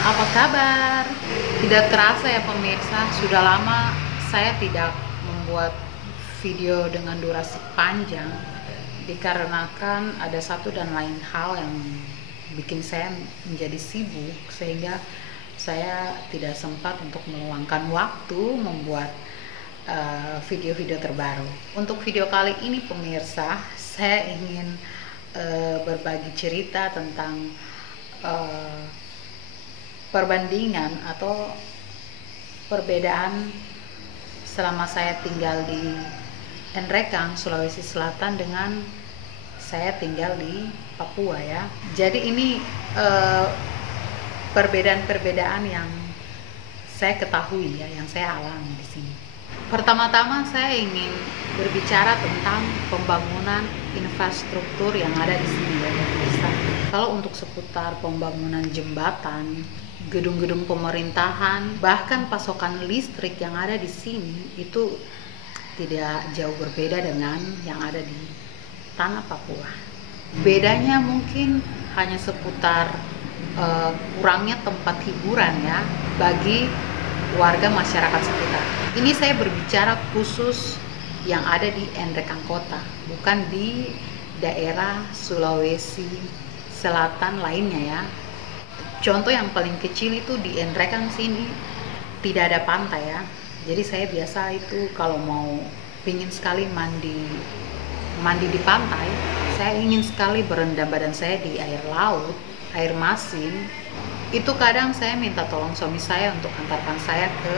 apa kabar? Tidak terasa ya pemirsa, sudah lama saya tidak membuat video dengan durasi panjang dikarenakan ada satu dan lain hal yang bikin saya menjadi sibuk sehingga saya tidak sempat untuk meluangkan waktu membuat video-video terbaru. Untuk video kali ini pemirsa, saya ingin berbagi cerita tentang perbandingan atau perbedaan selama saya tinggal di Nrekang, Sulawesi Selatan dengan saya tinggal di Papua ya. Jadi ini perbedaan-perbedaan yang saya ketahui ya, yang saya alami di sini. Pertama-tama saya ingin berbicara tentang pembangunan infrastruktur yang ada di sini ya pemirsa. Kalau untuk seputar pembangunan jembatan, gedung-gedung pemerintahan, bahkan pasokan listrik yang ada di sini itu tidak jauh berbeda dengan yang ada di tanah Papua. Bedanya mungkin hanya seputar kurangnya tempat hiburan ya bagi warga masyarakat sekitar. Ini saya berbicara khusus yang ada di Nrekang Kota, bukan di daerah Sulawesi Selatan lainnya ya. Contoh yang paling kecil itu di Nrekang sini tidak ada pantai ya. Jadi saya biasa itu kalau mau pingin sekali mandi di pantai, saya ingin sekali berendam badan saya di air laut, air masin. Itu kadang saya minta tolong suami saya untuk antarkan saya ke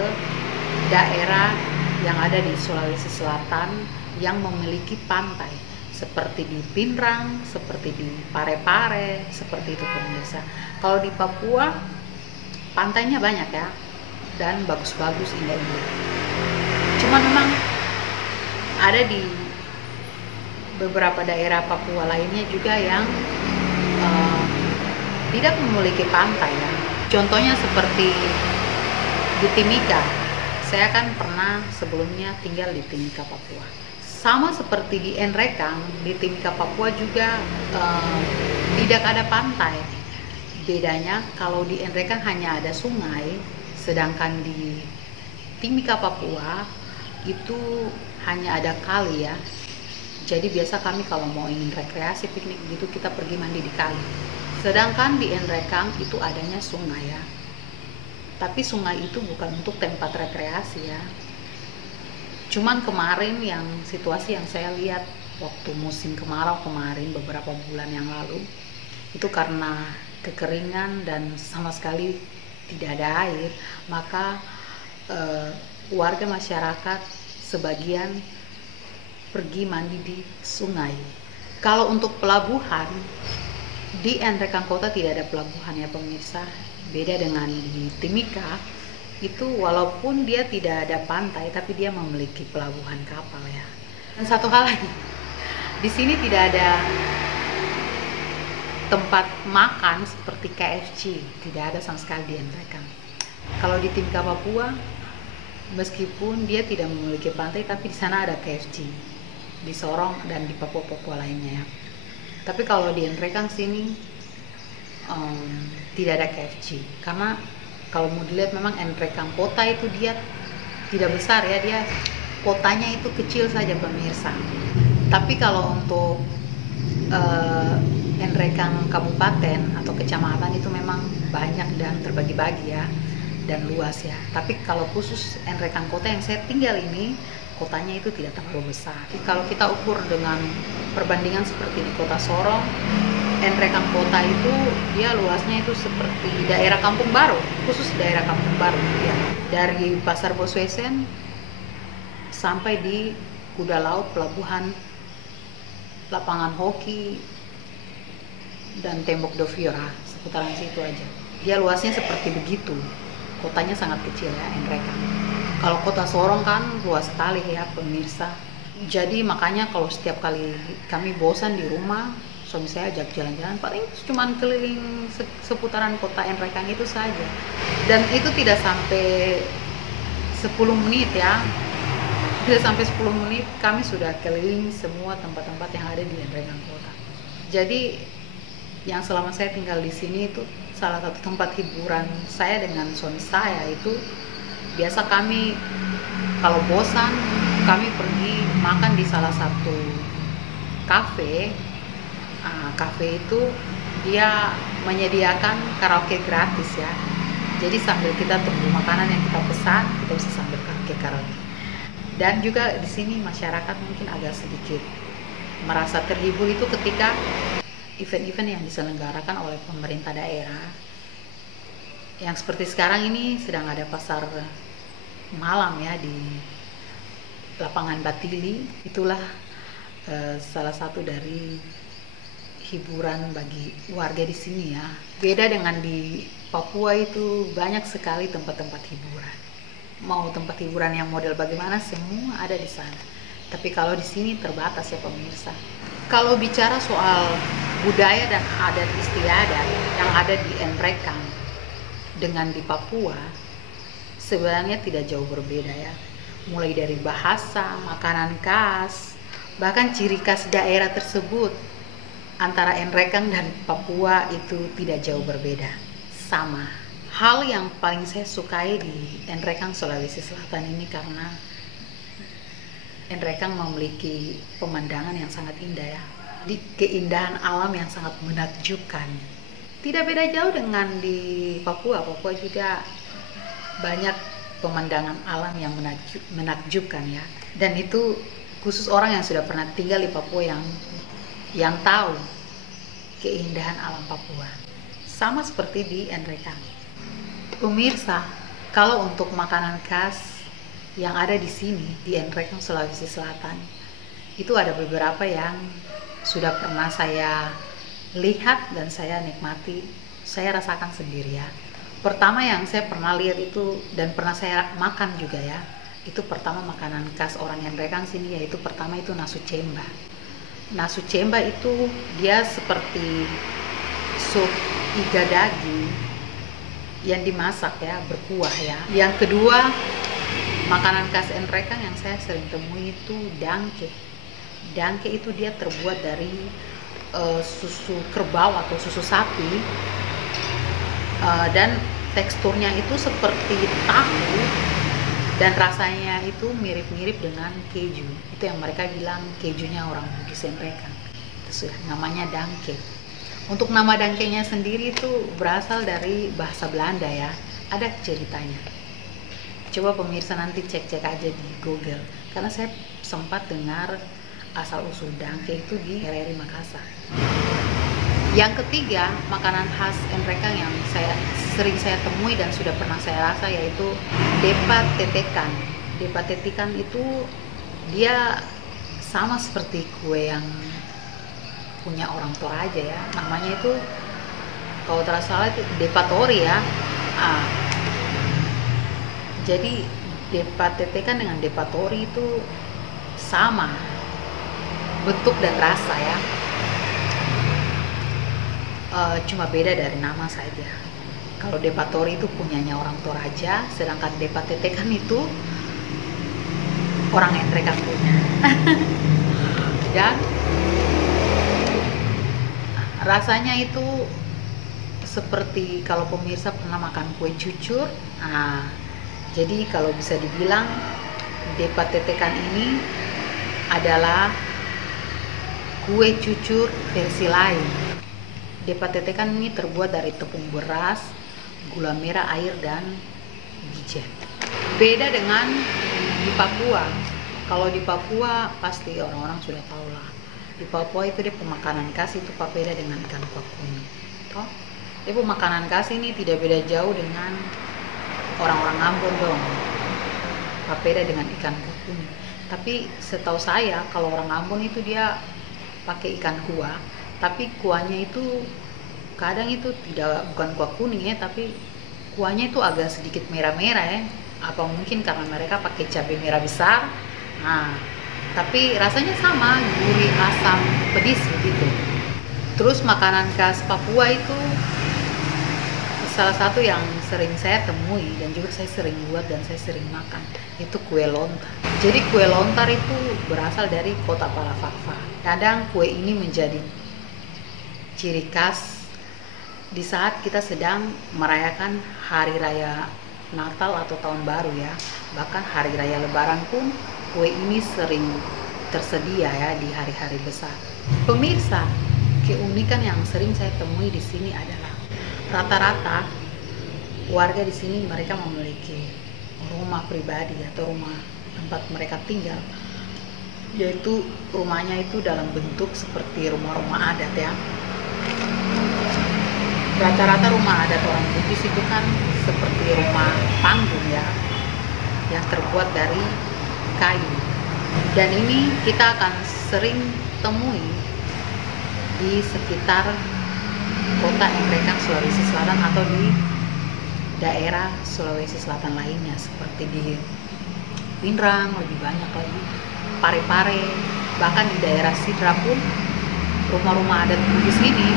daerah yang ada di Sulawesi Selatan yang memiliki pantai seperti di Pinrang, seperti di Parepare, seperti itu pemirsa. Kalau di Papua pantainya banyak ya dan bagus-bagus, indah-indah. Cuma memang ada di beberapa daerah Papua lainnya juga yang tidak memiliki pantai ya. Contohnya seperti di Timika. Saya kan pernah sebelumnya tinggal di Timika, Papua. Sama seperti di Nrekang, di Timika, Papua juga tidak ada pantai. Bedanya kalau di Nrekang hanya ada sungai, sedangkan di Timika, Papua itu hanya ada kali ya. Jadi biasa kami kalau mau ingin rekreasi piknik gitu kita pergi mandi di kali. Sedangkan di Nrekang itu adanya sungai ya. Tapi sungai itu bukan untuk tempat rekreasi ya. Cuman kemarin yang situasi yang saya lihat waktu musim kemarau kemarin beberapa bulan yang lalu itu karena kekeringan dan sama sekali tidak ada air, maka warga masyarakat sebagian pergi mandi di sungai. Kalau untuk pelabuhan di Nrekang Kota tidak ada pelabuhan ya pemirsa. Beda dengan di Timika, itu walaupun dia tidak ada pantai tapi dia memiliki pelabuhan kapal ya. Dan satu hal lagi, di sini tidak ada tempat makan seperti KFC, tidak ada sama sekali di Nrekang. Kalau di Timika Papua, meskipun dia tidak memiliki pantai tapi di sana ada KFC di Sorong dan di Papua-Papua lainnya ya. Tapi kalau di Nrekang sini tidak ada KFC karena kalau mau dilihat memang Nrekang Kota itu dia tidak besar ya, dia kotanya itu kecil saja pemirsa. Tapi kalau untuk Nrekang Kabupaten atau Kecamatan itu memang banyak dan terbagi-bagi ya dan luas ya. Tapi kalau khusus Nrekang Kota yang saya tinggal ini, kotanya itu tidak terlalu besar. Kalau kita ukur dengan perbandingan seperti di Kota Sorong, Nrekang Kota itu dia luasnya itu seperti daerah Kampung Baru, khusus daerah Kampung Baru ya. Dari Pasar Boswesen sampai di Kuda Laut, pelabuhan, lapangan hoki dan tembok Doviora, seputaran situ aja. Dia luasnya seperti begitu. Kotanya sangat kecil ya Nrekang. Kalau Kota Sorong kan luas sekali ya pemirsa. Jadi makanya kalau setiap kali kami bosan di rumah, suami saya ajak jalan-jalan, paling cuman keliling seputaran kota Nrekang itu saja. Dan itu tidak sampai 10 menit ya. Tidak sampai 10 menit kami sudah keliling semua tempat-tempat yang ada di Nrekang Kota. Jadi yang selama saya tinggal di sini itu salah satu tempat hiburan saya dengan suami saya itu biasa kami kalau bosan kami pergi makan di salah satu kafe. Kafe itu dia menyediakan karaoke gratis ya. Jadi sambil kita tunggu makanan yang kita pesan, kita bisa sambil karaoke. Dan juga di sini masyarakat mungkin agak sedikit merasa terhibur itu ketika event-event yang diselenggarakan oleh pemerintah daerah. Yang seperti sekarang ini sedang ada pasar malam ya di lapangan Batili. Itulah salah satu dari hiburan bagi warga di sini ya. Beda dengan di Papua itu banyak sekali tempat-tempat hiburan. Mau tempat hiburan yang model bagaimana semua ada di sana. Tapi kalau di sini terbatas ya pemirsa. Kalau bicara soal budaya dan adat istiadat yang ada di Enrekang dengan di Papua sebenarnya tidak jauh berbeda ya. Mulai dari bahasa, makanan khas, bahkan ciri khas daerah tersebut antara Enrekang dan Papua itu tidak jauh berbeda, sama. Hal yang paling saya sukai di Enrekang Sulawesi Selatan ini karena Enrekang memiliki pemandangan yang sangat indah ya, di keindahan alam yang sangat menakjubkan. Tidak beda jauh dengan di Papua. Papua juga banyak pemandangan alam yang menakjubkan ya. Dan itu khusus orang yang sudah pernah tinggal di Papua yang tahu keindahan alam Papua. Sama seperti di Enrekang. Pemirsa, kalau untuk makanan khas yang ada di sini di Enrekang Sulawesi Selatan itu ada beberapa yang sudah pernah saya lihat dan saya nikmati, saya rasakan sendiri ya. Pertama yang saya pernah lihat itu dan pernah saya makan juga ya, itu pertama makanan khas orang Enrekang sini, yaitu pertama itu nasu cemba. Nasu cemba itu dia seperti sup iga daging yang dimasak ya, berkuah ya. Yang kedua, makanan khas Enrekang yang saya sering temui itu dangke. Dangke itu dia terbuat dari susu kerbau atau susu sapi, dan teksturnya itu seperti tahu dan rasanya itu mirip-mirip dengan keju. Itu yang mereka bilang kejunya orang Bugis Enrekang. Itu sudah namanya dangke. Untuk nama dangkenya sendiri itu berasal dari bahasa Belanda ya. Ada ceritanya. Coba pemirsa nanti cek-cek aja di Google, karena saya sempat dengar asal usul dangke itu di RRI Makassar. Yang ketiga, makanan khas Enrekang yang sering saya temui dan sudah pernah saya rasa yaitu depa tetekan. Depa tetekan itu dia sama seperti kue yang punya orang Toraja ya. Namanya itu kalau tidak salah itu depatori ya. Jadi depa tetekan dengan depatori itu sama bentuk dan rasa ya, cuma beda dari nama saja. Kalau depatori itu punyanya orang Toraja, sedangkan depa tetekan itu orang Enrekang punya. Dan rasanya itu seperti kalau pemirsa pernah makan kue cucur. Jadi kalau bisa dibilang depa tetekan ini adalah kue cucur versi lain. Depa tetekan ini terbuat dari tepung beras, gula merah, air, dan wijen. Beda dengan di Papua. Kalau di Papua pasti orang-orang sudah tahu lah. Di Papua itu dia pemakanan khas itu beda dengan ikan kuah kuning. Dia pemakanan khas ini tidak beda jauh dengan orang-orang Ambon dong. Beda dengan ikan kuah kuning. Tapi setahu saya kalau orang Ambon itu dia pakai ikan kuah, tapi kuahnya itu kadang itu bukan kuah kuning ya, tapi kuahnya itu agak sedikit merah-merah ya. Apa mungkin karena mereka pakai cabai merah besar. Tapi rasanya sama, gurih, asam, pedis begitu. Terus makanan khas Papua itu salah satu yang sering saya temui dan juga saya sering buat dan saya sering makan itu kue lontar. Jadi kue lontar itu berasal dari kota Palafakfa. Kadang kue ini menjadi ciri khas di saat kita sedang merayakan hari raya Natal atau tahun baru ya, bahkan hari raya Lebaran pun kue ini sering tersedia ya di hari-hari besar. Pemirsa, keunikan yang sering saya temui di sini adalah rata-rata warga di sini mereka memiliki rumah pribadi atau rumah tempat mereka tinggal, yaitu rumahnya itu dalam bentuk seperti rumah-rumah adat ya. Rata-rata rumah adat orang Bugis itu kan seperti rumah panggung ya, yang terbuat dari kayu. Dan ini kita akan sering temui di sekitar kota Enrekang, Sulawesi Selatan atau di daerah Sulawesi Selatan lainnya seperti di Pinrang, lebih banyak lagi Pare-Pare, bahkan di daerah Sidra pun rumah-rumah adat Bugis ini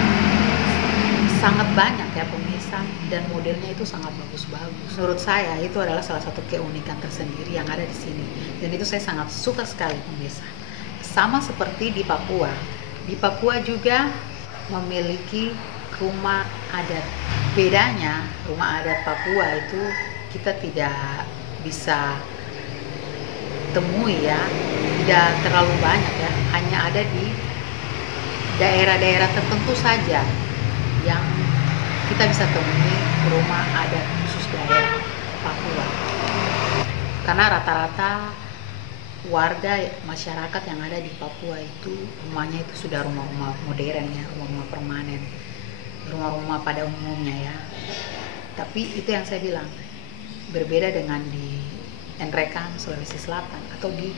sangat banyak ya pemirsa, dan modelnya itu sangat bagus-bagus. Menurut saya itu adalah salah satu keunikan tersendiri yang ada di sini, dan itu saya sangat suka sekali pemirsa. Sama seperti di Papua. Di Papua juga memiliki rumah adat. Bedanya rumah adat Papua itu kita tidak bisa temui ya, tidak terlalu banyak ya, hanya ada di daerah-daerah tertentu saja yang kita bisa temui rumah adat khusus daerah Papua. Karena rata-rata warga masyarakat yang ada di Papua itu rumahnya itu sudah rumah-rumah modern ya, rumah-rumah permanen, rumah-rumah pada umumnya ya. Tapi itu yang saya bilang, berbeda dengan di Enrekang, Sulawesi Selatan atau di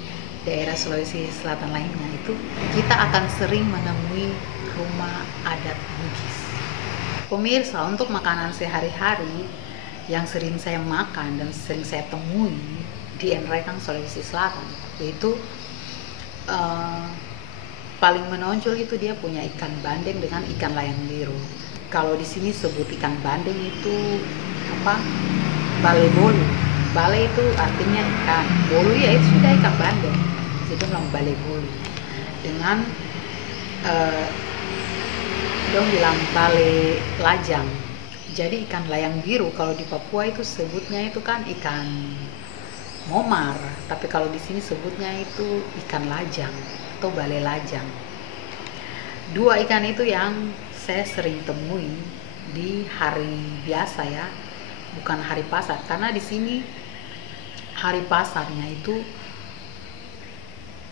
daerah Sulawesi Selatan lainnya, itu kita akan sering menemui rumah adat Bugis. Pemirsa, untuk makanan sehari-hari yang sering saya makan dan sering saya temui di Enrekang, Sulawesi Selatan, yaitu paling menonjol itu dia punya ikan bandeng dengan ikan layang biru. Kalau di sini sebut ikan bandeng itu apa? Bale bolu. Bale itu artinya ikan, bolu ya itu sudah ikan bandeng. Jadi bilang bale bolu. Dengan dong bilang bale lajang. Jadi ikan layang biru kalau di Papua itu sebutnya itu kan ikan momar, tapi kalau di sini sebutnya itu ikan lajang atau bale lajang. Dua ikan itu yang saya sering temui di hari biasa ya, bukan hari pasar, karena di sini hari pasarnya itu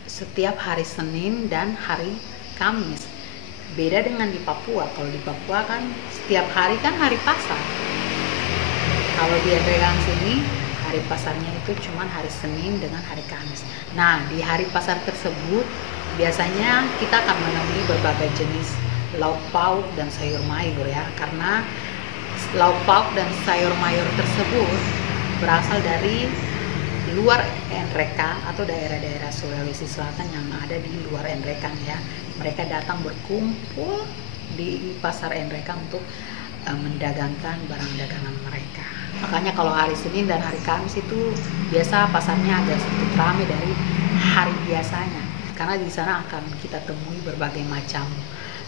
setiap hari Senin dan hari Kamis. Beda dengan di Papua. Kalau di Papua kan setiap hari kan hari pasar. Kalau di Enrekang sini hari pasarnya itu cuma hari Senin dengan hari Kamis. Nah, di hari pasar tersebut biasanya kita akan menemui berbagai jenis lauk pauk dan sayur mayur ya, karena lauk pauk dan sayur mayur tersebut berasal dari luar Enrekang atau daerah-daerah Sulawesi Selatan yang ada di luar Enrekang ya. Mereka datang berkumpul di pasar Enrekang untuk mendagangkan barang dagangan mereka. Makanya kalau hari Senin dan hari Kamis itu biasa pasarnya agak sedikit ramai dari hari biasanya, karena di sana akan kita temui berbagai macam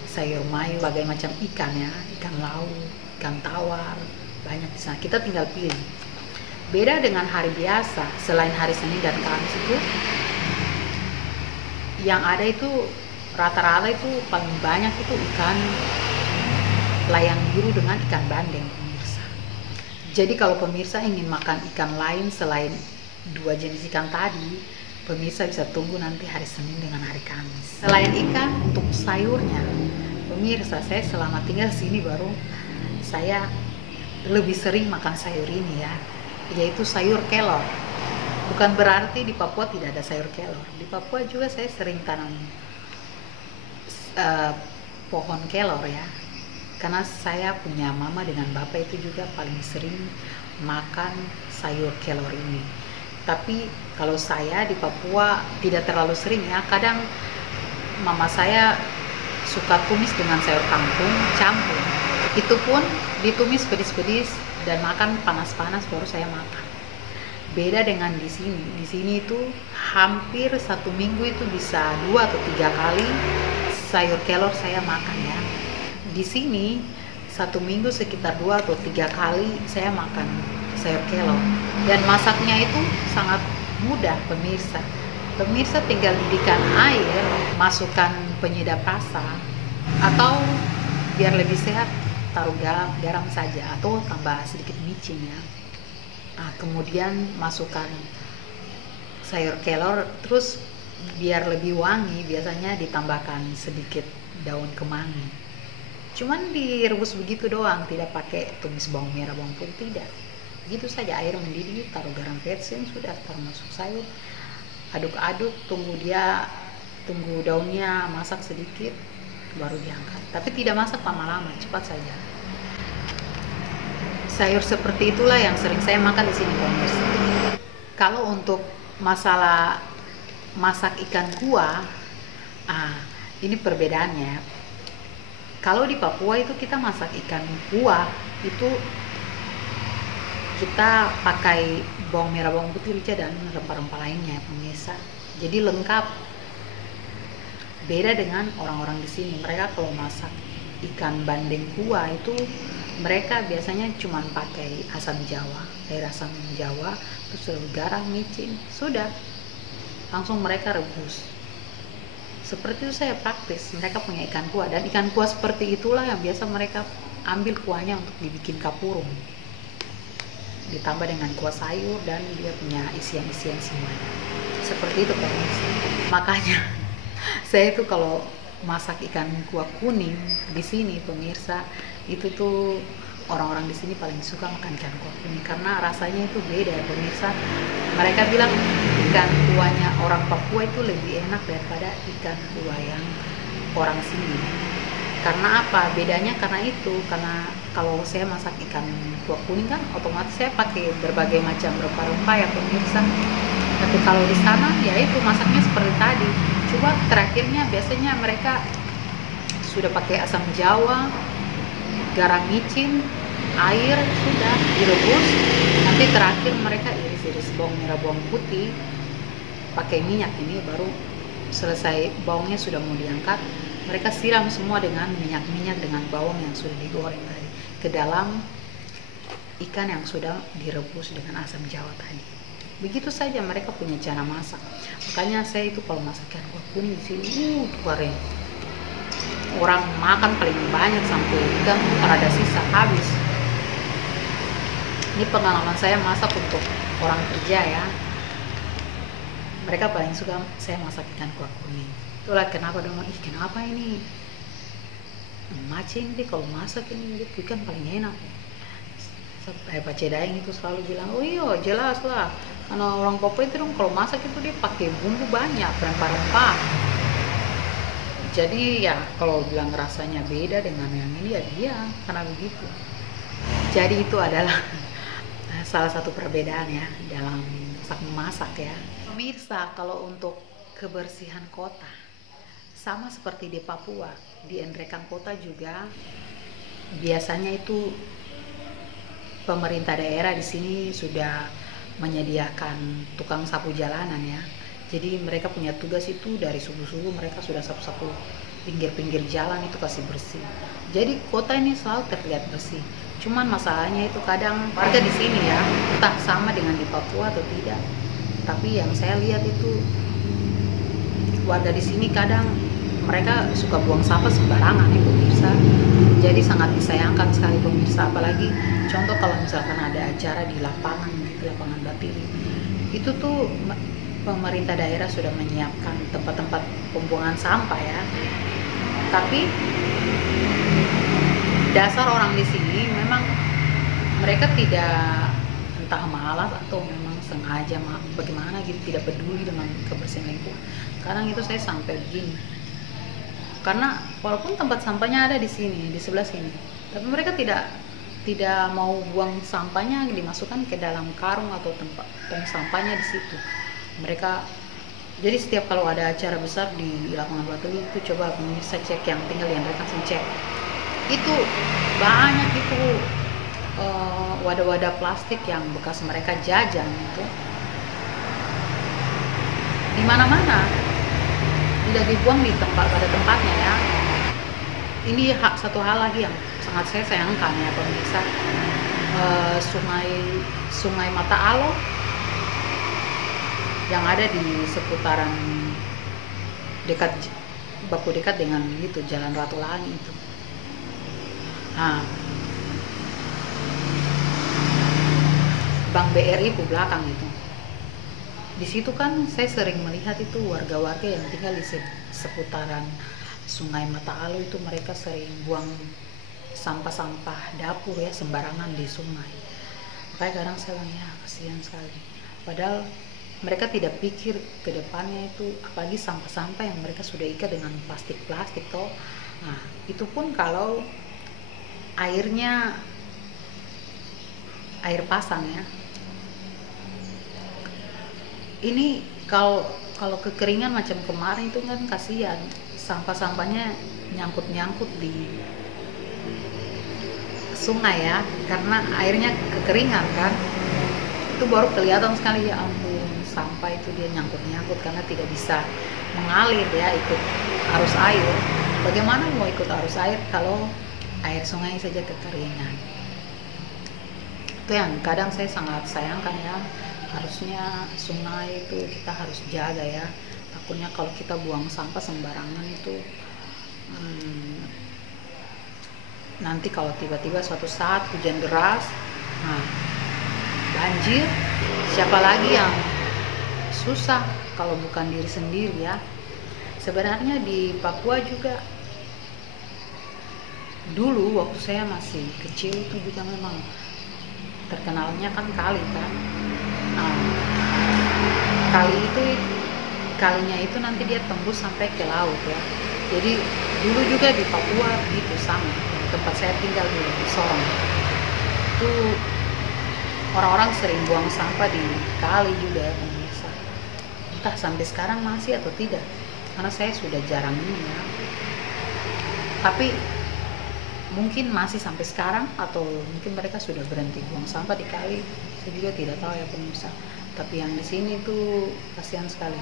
sayur mayur, berbagai macam ikan ya, ikan laut, ikan tawar, banyak di sana. Kita tinggal pilih. Beda dengan hari biasa, selain hari Senin dan Kamis itu yang ada itu rata-rata itu paling banyak itu ikan layang biru dengan ikan bandeng pemirsa. Jadi kalau pemirsa ingin makan ikan lain selain dua jenis ikan tadi, pemirsa bisa tunggu nanti hari Senin dengan hari Kamis. Selain ikan, untuk sayurnya, pemirsa, saya selama tinggal sini baru saya lebih sering makan sayur ini ya, yaitu sayur kelor. Bukan berarti di Papua tidak ada sayur kelor. Di Papua juga saya sering tanam pohon kelor ya, karena saya punya mama dengan bapak itu juga paling sering makan sayur kelor ini. Tapi kalau saya di Papua tidak terlalu sering ya, kadang mama saya suka tumis dengan sayur kangkung campur, itu pun ditumis pedis-pedis dan makan panas-panas baru saya makan. Beda dengan di sini itu hampir satu minggu itu bisa 2 atau 3 kali sayur kelor saya makan ya. Di sini satu minggu sekitar 2 atau 3 kali saya makan sayur kelor, dan masaknya itu sangat mudah pemirsa. Pemirsa tinggal didihkan air, masukkan penyedap rasa, atau biar lebih sehat taruh garam saja, atau tambah sedikit micin ya. Nah, kemudian masukkan sayur kelor, terus biar lebih wangi biasanya ditambahkan sedikit daun kemangi. Cuman direbus begitu doang, tidak pakai tumis bawang merah, bawang putih, tidak. Begitu saja, air mendidih, taruh garam vetsin, sudah taruh masuk sayur, aduk-aduk, tunggu daunnya masak sedikit, baru diangkat. Tapi tidak masak lama-lama, cepat saja. Sayur seperti itulah yang sering saya makan di sini pemirsa. Kalau untuk masalah masak ikan kuah, ini perbedaannya. Kalau di Papua itu kita masak ikan kuah itu kita pakai bawang merah, bawang putih, rica, dan rempah-rempah lainnya pemirsa. Jadi lengkap. Beda dengan orang-orang di sini. Mereka kalau masak ikan bandeng kuah itu mereka biasanya cuma pakai asam jawa, air asam jawa, terus garam, micin, sudah langsung mereka rebus. Seperti itu saya praktis. Mereka punya ikan kuah, dan ikan kuah seperti itulah yang biasa mereka ambil kuahnya untuk dibikin kapurung, ditambah dengan kuah sayur, dan dia punya isian-isian semuanya. Seperti itu kan. Makanya saya itu kalau masak ikan kuah kuning di sini pemirsa, itu tuh orang-orang di sini paling suka makan ikan kuah kuning karena rasanya itu beda ya pemirsa. Mereka bilang ikan kuahnya orang Papua itu lebih enak daripada ikan kuah yang orang sini. Karena apa? Bedanya karena itu, karena kalau saya masak ikan kuah kuning kan otomatis saya pakai berbagai macam rempah-rempah ya pemirsa. Tapi kalau di sana ya itu masaknya seperti tadi. Coba terakhirnya biasanya mereka sudah pakai asam jawa, garam, micin, air, sudah direbus. Nanti terakhir mereka iris-iris bawang merah, bawang putih, pakai minyak. Ini baru selesai, bawangnya sudah mau diangkat, mereka siram semua dengan minyak dengan bawang yang sudah digoreng tadi ke dalam ikan yang sudah direbus dengan asam jawa tadi. Begitu saja mereka punya cara masak. Makanya saya itu kalau masak ikan kuah kuning di sini keren. Orang makan paling banyak sampai ikan ada sisa habis. Ini pengalaman saya masak untuk orang kerja ya. Mereka paling suka saya masak ikan kuah kuning. Itulah kenapa dia ngomong, kenapa ini macing deh kalau masak ini ikan paling enak. Pak Cedaeng itu selalu bilang, oh iya jelas lah, karena orang Papua itu dong kalau masak itu dia pakai bumbu banyak, rempah-rempah. Jadi ya kalau bilang rasanya beda dengan yang ini ya dia karena begitu. Jadi itu adalah salah satu perbedaan ya dalam memasak ya. Pemirsa, kalau untuk kebersihan kota sama seperti di Papua, di Nrekang kota juga biasanya itu pemerintah daerah di sini sudah menyediakan tukang sapu jalanan ya. Jadi mereka punya tugas itu dari subuh-subuh mereka sudah sapu-sapu pinggir-pinggir jalan itu kasih bersih. Jadi kota ini selalu terlihat bersih. Cuman masalahnya itu kadang warga di sini ya, entah sama dengan di Papua atau tidak. Tapi yang saya lihat itu warga di sini kadang mereka suka buang sampah sembarangan ya pemirsa. Jadi sangat disayangkan sekali pemirsa, apalagi contoh kalau misalkan ada acara di lapangan Batiri, itu tuh pemerintah daerah sudah menyiapkan tempat-tempat pembuangan sampah ya. Tapi dasar orang di sini memang mereka tidak, entah malas atau memang sengaja bagaimana gitu, tidak peduli dengan kebersihan lingkungan. Kadang itu saya sampai begini, karena walaupun tempat sampahnya ada di sini, di sebelah sini, tapi mereka tidak mau buang sampahnya dimasukkan ke dalam karung atau tempat tong sampahnya di situ. Mereka jadi setiap kalau ada acara besar di lapangan Batu itu, coba pemirsa cek yang tinggal yang mereka cek itu banyak itu wadah-wadah plastik yang bekas mereka jajan itu di mana-mana, tidak dibuang di tempat pada tempatnya ya. Ini satu hal lagi yang sangat saya sayangkan ya pemirsa. Sungai Mata Alo yang ada di seputaran baku dekat dengan itu Jalan Ratu Langi itu. Nah, Bank BRI ke belakang itu. Di situ kan saya sering melihat itu warga-warga yang tinggal di seputaran Sungai Mata Alo itu, mereka sering buang sampah-sampah dapur ya sembarangan di sungai. Makanya kadang saya bilang ya kasihan sekali. Padahal mereka tidak pikir ke depannya itu, apalagi sampah-sampah yang mereka sudah ikat dengan plastik-plastik toh. Nah, itu pun kalau airnya air pasang ya. Ini kalau kekeringan macam kemarin itu kan kasihan, sampah-sampahnya nyangkut-nyangkut di sungai ya, karena airnya kekeringan kan. Itu baru kelihatan sekali, ya ampun, sampah itu dia nyangkut-nyangkut karena tidak bisa mengalir ya, ikut arus air. Bagaimana mau ikut arus air kalau air sungai saja kekeringan? Itu yang kadang saya sangat sayangkan ya. Harusnya sungai itu kita harus jaga ya. Takutnya kalau kita buang sampah sembarangan itu nanti kalau tiba-tiba suatu saat hujan deras, nah banjir, siapa lagi yang susah kalau bukan diri sendiri ya. Sebenarnya di Papua juga dulu waktu saya masih kecil itu juga memang terkenalnya kan kali kan. Nah, kalinya itu nanti dia tembus sampai ke laut ya. Jadi dulu juga di Papua itu sama, tempat saya tinggal di Sorong itu orang-orang sering buang sampah di kali juga ya pemirsa. Entah sampai sekarang masih atau tidak, karena saya sudah jarang ini ya. Tapi mungkin masih sampai sekarang, atau mungkin mereka sudah berhenti buang sampah di kali, saya juga tidak tahu ya pemirsa. Tapi yang di sini tuh kasihan sekali.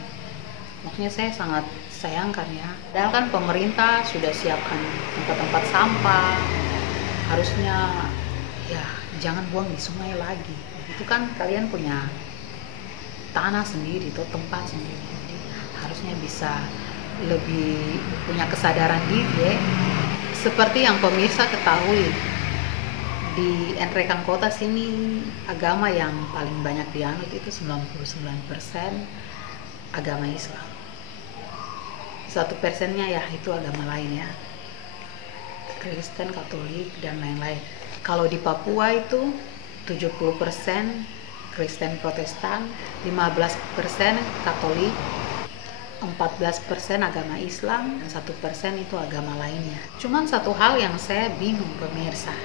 Makanya saya sangat sayangkan ya. Padahal kan pemerintah sudah siapkan tempat-tempat sampah. Harusnya ya jangan buang di sungai lagi. Itu kan kalian punya tanah sendiri atau tempat sendiri. Jadi harusnya bisa lebih punya kesadaran diri ya. Seperti yang pemirsa ketahui, di Nrekang Kota sini agama yang paling banyak dianut itu 99% agama Islam. 1%-nya ya itu agama lain ya, Kristen, Katolik dan lain-lain. Kalau di Papua itu 70% Kristen Protestan, 15% Katolik, 14% agama Islam, dan 1% itu agama lainnya. Cuman satu hal yang saya bingung pemirsa.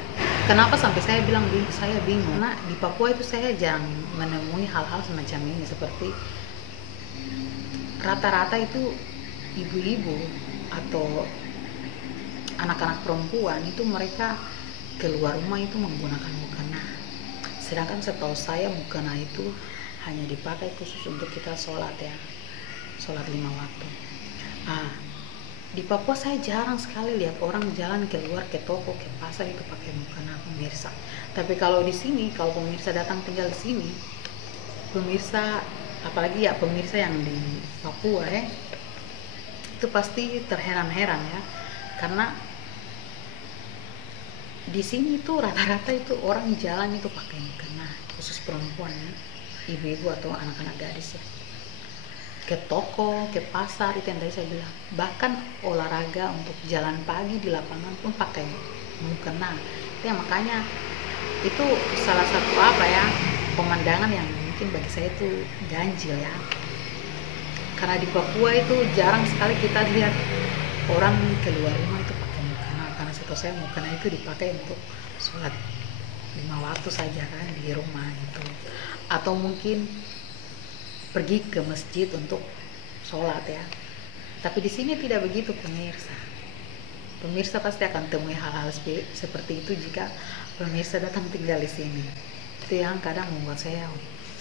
Kenapa sampai saya bilang saya bingung? Karena di Papua itu saya jarang menemui hal-hal semacam ini, seperti rata-rata itu ibu-ibu atau anak-anak perempuan itu mereka keluar rumah itu menggunakan mukena. Sedangkan setahu saya mukena itu hanya dipakai khusus untuk kita sholat ya, sholat 5 waktu. Di Papua saya jarang sekali lihat orang jalan keluar ke toko, ke pasar itu pakai mukena pemirsa. Tapi kalau di sini, kalau pemirsa datang tinggal di sini, pemirsa, apalagi ya pemirsa yang di Papua ya, itu pasti terheran-heran ya, karena di sini tuh rata-rata itu orang jalan itu pakai mukena, khusus perempuan ya, ibu-ibu atau anak-anak gadis ya. Ke toko, ke pasar, itu yang tadi saya bilang. Bahkan olahraga untuk jalan pagi di lapangan pun pakai mukena. Itu yang makanya itu salah satu pemandangan yang mungkin bagi saya itu ganjil ya. Karena di Papua itu jarang sekali kita lihat orang keluar rumah itu pakai mukena. Karena setahu saya mukena itu dipakai untuk sholat 5 waktu saja kan di rumah itu. Atau mungkin pergi ke masjid untuk sholat ya. Tapi di sini tidak begitu pemirsa. Pemirsa pasti akan temui hal-hal seperti itu jika pemirsa datang tinggal di sini. Itu yang kadang membuat saya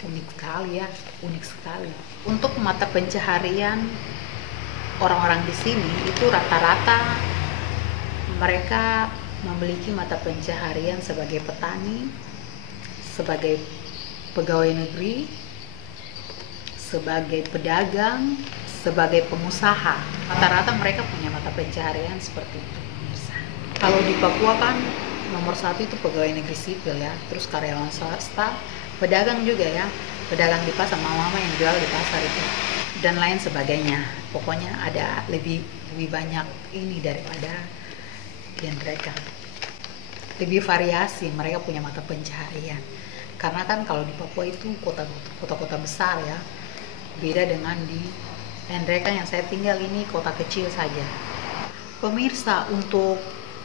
unik sekali ya, unik sekali. Untuk mata pencaharian orang-orang di sini itu rata-rata mereka memiliki mata pencaharian sebagai petani, sebagai pegawai negeri, sebagai pedagang, sebagai pengusaha. Rata-rata mereka punya mata pencaharian seperti itu, pemirsa. Kalau di Papua kan nomor satu itu pegawai negeri sipil ya, terus karyawan swasta, pedagang juga ya, pedagang di pasar, mama-mama yang jual di pasar itu, dan lain sebagainya. Pokoknya ada lebih banyak ini daripada di mereka. Lebih variasi, mereka punya mata pencaharian. Karena kan kalau di Papua itu kota-kota besar ya, beda dengan di mereka yang saya tinggal ini kota kecil saja. Pemirsa, untuk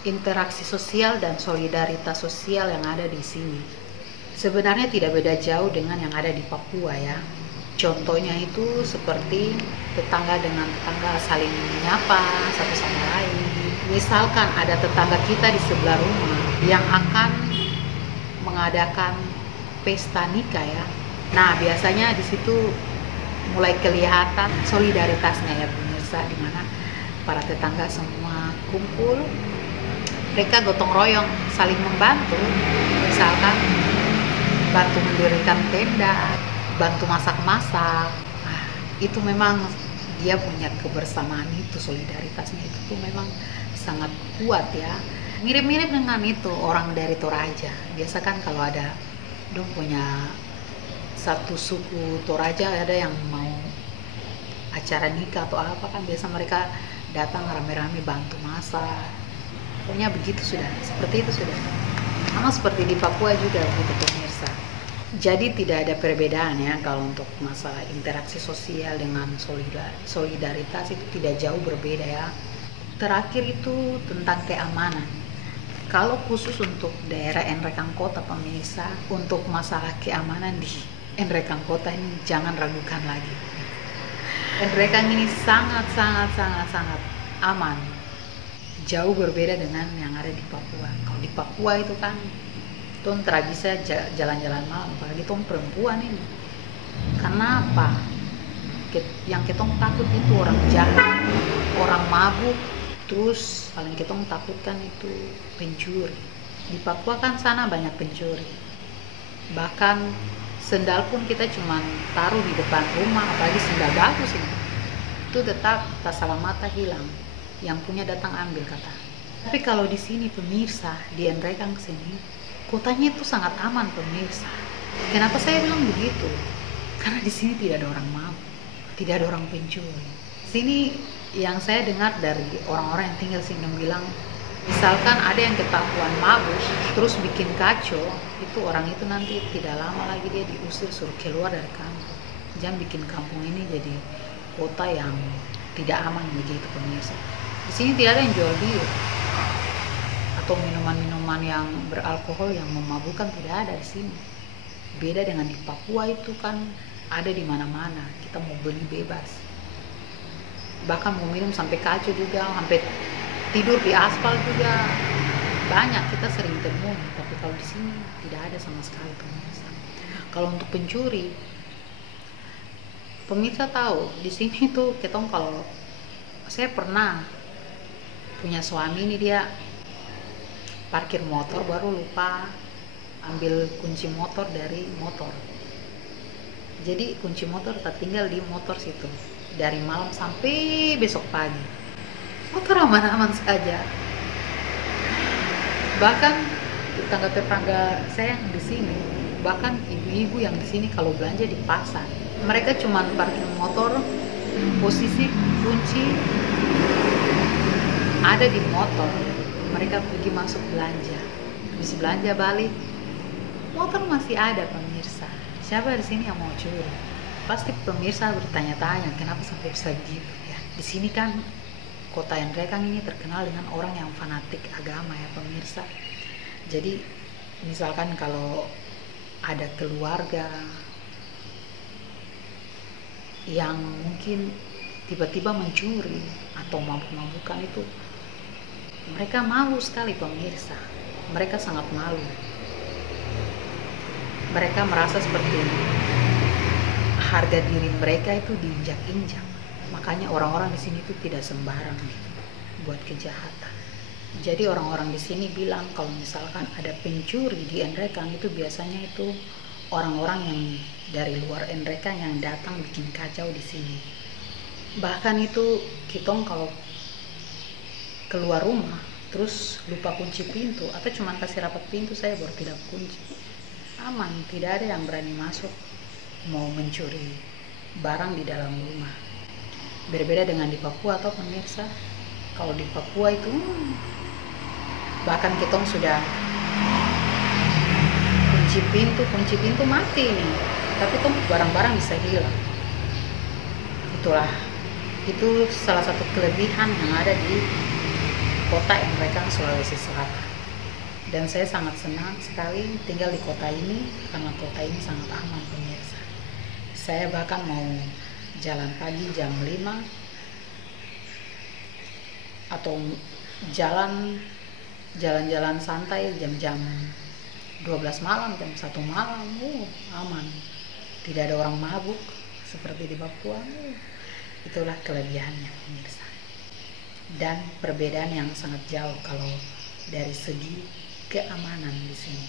interaksi sosial dan solidaritas sosial yang ada di sini sebenarnya tidak beda jauh dengan yang ada di Papua ya. Contohnya itu seperti tetangga dengan tetangga saling menyapa satu sama lain. Misalkan ada tetangga kita di sebelah rumah yang akan mengadakan pesta nikah ya. Nah, biasanya di situ mulai kelihatan solidaritasnya ya pemirsa, di mana para tetangga semua kumpul, mereka gotong royong saling membantu. Misalkan bantu mendirikan tenda, bantu masak-masak. Nah, itu memang dia punya kebersamaan itu, solidaritasnya itu tuh memang sangat kuat ya. Mirip-mirip dengan itu orang dari Toraja. Biasa kan kalau ada dong punya satu suku Toraja, ada yang mau acara nikah atau apa kan biasa mereka datang rame-rame bantu masak. Pokoknya begitu sudah, seperti itu sudah. Sama seperti di Papua juga begitu pemirsa. Jadi tidak ada perbedaan ya kalau untuk masalah interaksi sosial dengan solidaritas itu tidak jauh berbeda ya. Terakhir itu tentang keamanan. Kalau khusus untuk daerah Enrekang Kota pemirsa, untuk masalah keamanan di Enrekang Kota ini jangan ragukan lagi. Enrekang ini sangat aman. Jauh berbeda dengan yang ada di Papua. Kalau di Papua itu kan tong tidak bisa jalan-jalan malam, apalagi tong perempuan ini. Karena apa? Yang kita takut itu orang jahat, orang mabuk, terus paling kita takutkan itu pencuri. Di Papua kan sana banyak pencuri. Bahkan sendal pun kita cuma taruh di depan rumah, apalagi sendal bagus ini. Itu tetap tak salah mata hilang. Yang punya datang ambil kata. Tapi kalau di sini pemirsa, di Enrekang sini, kotanya itu sangat aman pemirsa. Kenapa saya bilang begitu? Karena di sini tidak ada orang mabuk, tidak ada orang pencuri. Sini yang saya dengar dari orang-orang yang tinggal sini bilang, misalkan ada yang ketahuan mabuk terus bikin kacau, itu orang itu nanti tidak lama lagi dia diusir, suruh keluar dari kampung. Jangan bikin kampung ini jadi kota yang tidak aman begitu pemirsa. Di sini tidak ada yang jual bir atau minuman-minuman yang beralkohol yang memabukkan, tidak ada di sini. Beda dengan di Papua itu kan ada di mana-mana, kita mau beli bebas. Bahkan mau minum sampai kacau juga, sampai tidur di aspal juga banyak kita sering temui. Tapi kalau di sini tidak ada sama sekali pemirsa. Kalau untuk pencuri, pemirsa tahu di sini tuh ketong, kalau saya pernah punya suami ini, dia parkir motor baru lupa ambil kunci motor dari motor. Jadi kunci motor tertinggal di motor situ dari malam sampai besok pagi. Motor aman-aman saja. Bahkan tetangga-tetangga saya yang di sini, bahkan ibu-ibu yang di sini kalau belanja di pasar, mereka cuma parkir motor, posisi kunci ada di motor, mereka pergi masuk belanja, habis belanja balik, motor masih ada pemirsa. Siapa di sini yang mau curi? Pasti pemirsa bertanya-tanya kenapa sampai bisa begitu ya. Di sini kan kota Enrekang ini terkenal dengan orang yang fanatik agama ya pemirsa. Jadi misalkan kalau ada keluarga yang mungkin tiba-tiba mencuri atau mabuk-mabukan, itu mereka malu sekali pemirsa. Mereka sangat malu. Mereka merasa seperti harga diri mereka itu diinjak-injak. Makanya orang-orang di sini itu tidak sembarang buat kejahatan. Jadi orang-orang di sini bilang kalau misalkan ada pencuri di Nrekang itu biasanya itu orang-orang yang dari luar Nrekang yang datang bikin kacau di sini. Bahkan itu kitong kalau keluar rumah terus lupa kunci pintu atau cuma kasih rapat pintu saya baru tidak kunci, aman, tidak ada yang berani masuk mau mencuri barang di dalam rumah. Berbeda dengan di Papua atau pemirsa. Kalau di Papua itu bahkan kitong sudah kunci pintu mati nih, tapi tuh barang-barang bisa hilang. Itu salah satu kelebihan yang ada di kota Nrekang, Sulawesi Selatan. Dan saya sangat senang sekali tinggal di kota ini karena kota ini sangat aman pemirsa. Saya bahkan mau jalan pagi jam 5 atau jalan-jalan santai jam-jam 12 malam, jam 1 malam, aman. Tidak ada orang mabuk seperti di Papua. Itulah kelebihannya pemirsa. Dan perbedaan yang sangat jauh kalau dari segi keamanan di sini.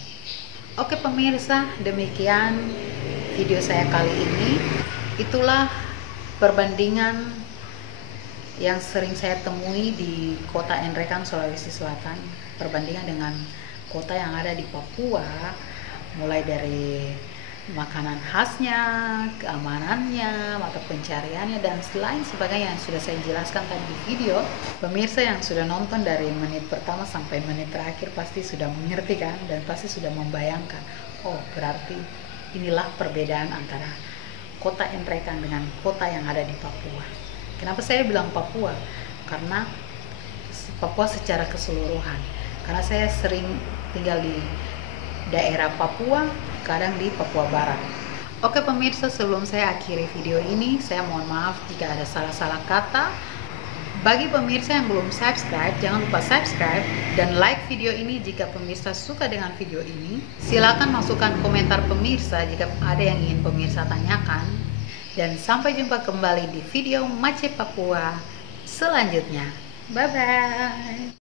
Oke pemirsa, demikian video saya kali ini. Itulah perbandingan yang sering saya temui di kota Nrekang, Sulawesi Selatan, perbandingan dengan kota yang ada di Papua, mulai dari makanan khasnya, keamanannya, mata pencariannya, dan selain sebagainya yang sudah saya jelaskan tadi di video. Pemirsa yang sudah nonton dari menit pertama sampai menit terakhir pasti sudah mengerti kan, dan pasti sudah membayangkan, oh berarti inilah perbedaan antara kota Nrekang dengan kota yang ada di Papua. Kenapa saya bilang Papua? Karena Papua secara keseluruhan. Karena saya sering tinggal di daerah Papua, kadang di Papua Barat. Oke pemirsa, sebelum saya akhiri video ini, saya mohon maaf jika ada salah-salah kata. Bagi pemirsa yang belum subscribe, jangan lupa subscribe dan like video ini jika pemirsa suka dengan video ini. Silakan masukkan komentar pemirsa jika ada yang ingin pemirsa tanyakan. Dan sampai jumpa kembali di video Mace Papua selanjutnya. Bye-bye.